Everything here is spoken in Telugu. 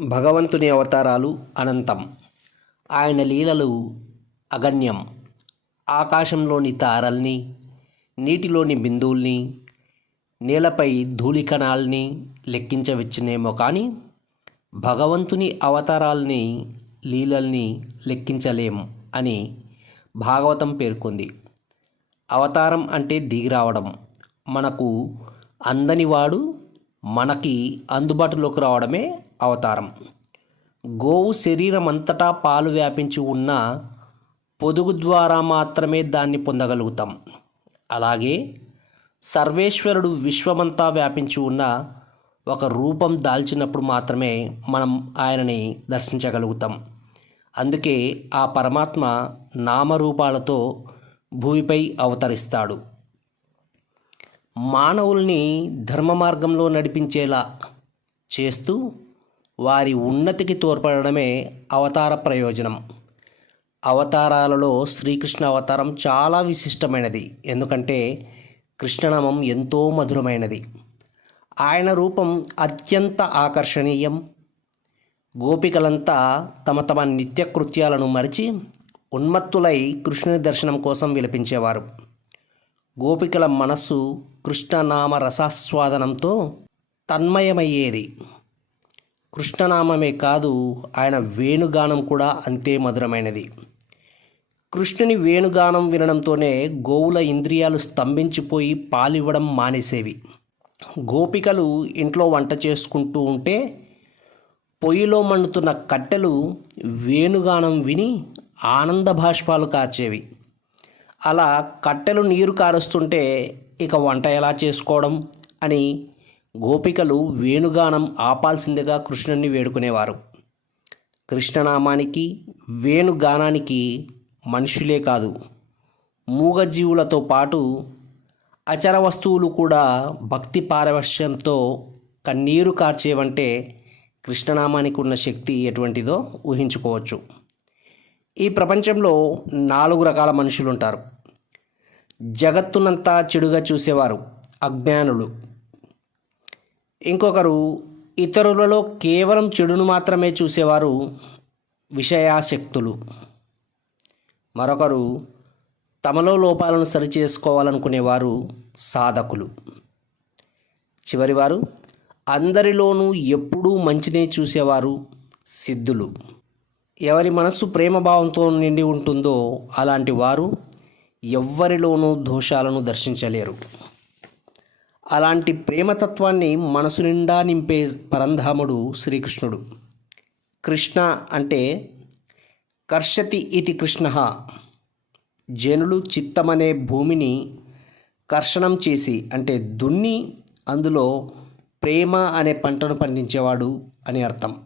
భగవంతుని అవతారాలు అనంతం. ఆయన లీలలు అగణ్యం. ఆకాశంలోని తారల్ని నీటిలోని బిందువుల్ని నేలపై ధూళికణాల్ని లెక్కించవచ్చునేమో కానీ భగవంతుని అవతారాల్ని లీలల్ని లెక్కించలేం అని భాగవతం పేర్కొంది. అవతారం అంటే దిగిరావడం మనకు అందనివాడు మనకి అందుబాటులోకి రావడమే అవతారం. గోవు శరీరం అంతటా పాలు వ్యాపించి ఉన్న పొదుగు ద్వారా మాత్రమే దాన్ని పొందగలుగుతాం. అలాగే సర్వేశ్వరుడు విశ్వమంతా వ్యాపించి ఉన్న ఒక రూపం దాల్చినప్పుడు మాత్రమే మనం ఆయనని దర్శించగలుగుతాం. అందుకే ఆ పరమాత్మ నామరూపాలతో భూమిపై అవతరిస్తాడు. మానవుల్ని ధర్మ మార్గంలో నడిపించేలా చేస్తూ వారి ఉన్నతికి తోడ్పడమే అవతార ప్రయోజనం. అవతారాలలో శ్రీకృష్ణ అవతారం చాలా విశిష్టమైనది. ఎందుకంటే కృష్ణనామం ఎంతో మధురమైనది. ఆయన రూపం అత్యంత ఆకర్షణీయం. గోపికలంతా తమ తమ నిత్యకృత్యాలను మరిచి ఉన్మత్తులై కృష్ణుని దర్శనం కోసం విలపించేవారు. గోపికల మనస్సు కృష్ణనామ రసాస్వాదనంతో తన్మయమయ్యేది. కృష్ణనామమే కాదు ఆయన వేణుగానం కూడా అంతే మధురమైనది. కృష్ణుని వేణుగానం వినడంతోనే గోవుల ఇంద్రియాలు స్తంభించిపోయి పాలివ్వడం మానేసేవి. గోపికలు ఇంట్లో వంట చేసుకుంటూ ఉంటే పొయ్యిలో మండుతున్న కట్టెలు వేణుగానం విని ఆనంద భాష్పాలు కార్చేవి. అలా కట్టెలు నీరు కారుస్తుంటే ఇక వంట ఎలా చేసుకోవడం అని గోపికలు వేణుగానం ఆపాల్సిందిగా కృష్ణుని వేడుకునేవారు. కృష్ణనామానికి వేణుగానానికి మనుషులే కాదు మూగజీవులతో పాటు అచర వస్తువులు కూడా భక్తి పారవశ్యంతో కన్నీరు కార్చేవంటే కృష్ణనామానికి ఉన్న శక్తి ఎటువంటిదో ఊహించుకోవచ్చు. ఈ ప్రపంచంలో నాలుగు రకాల మనుషులు ఉంటారు జగత్తునంతా చెడుగా చూసేవారు అజ్ఞానులు. ఇంకొకరు ఇతరులలో కేవలం చెడును మాత్రమే చూసేవారు విషయాశక్తులు. మరొకరు తమలో లోపాలను సరిచేసుకోవాలనుకునేవారు సాధకులు. చివరివారు అందరిలోనూ ఎప్పుడూ మంచినే చూసేవారు సిద్ధులు. ఎవరి మనస్సు ప్రేమభావంతో నిండి ఉంటుందో అలాంటి వారు ఎవ్వరిలోనూ దోషాలను దర్శించలేరు. అలాంటి ప్రేమతత్వాన్ని మనసు నిండా నింపే పరంధాముడు శ్రీకృష్ణుడు. కృష్ణ అంటే కర్షతి ఇతి కృష్ణ. జనులు చిత్తమనే భూమిని కర్షణం చేసి అంటే దున్ని అందులో ప్రేమ అనే పంటను పండించేవాడు అని అర్థం.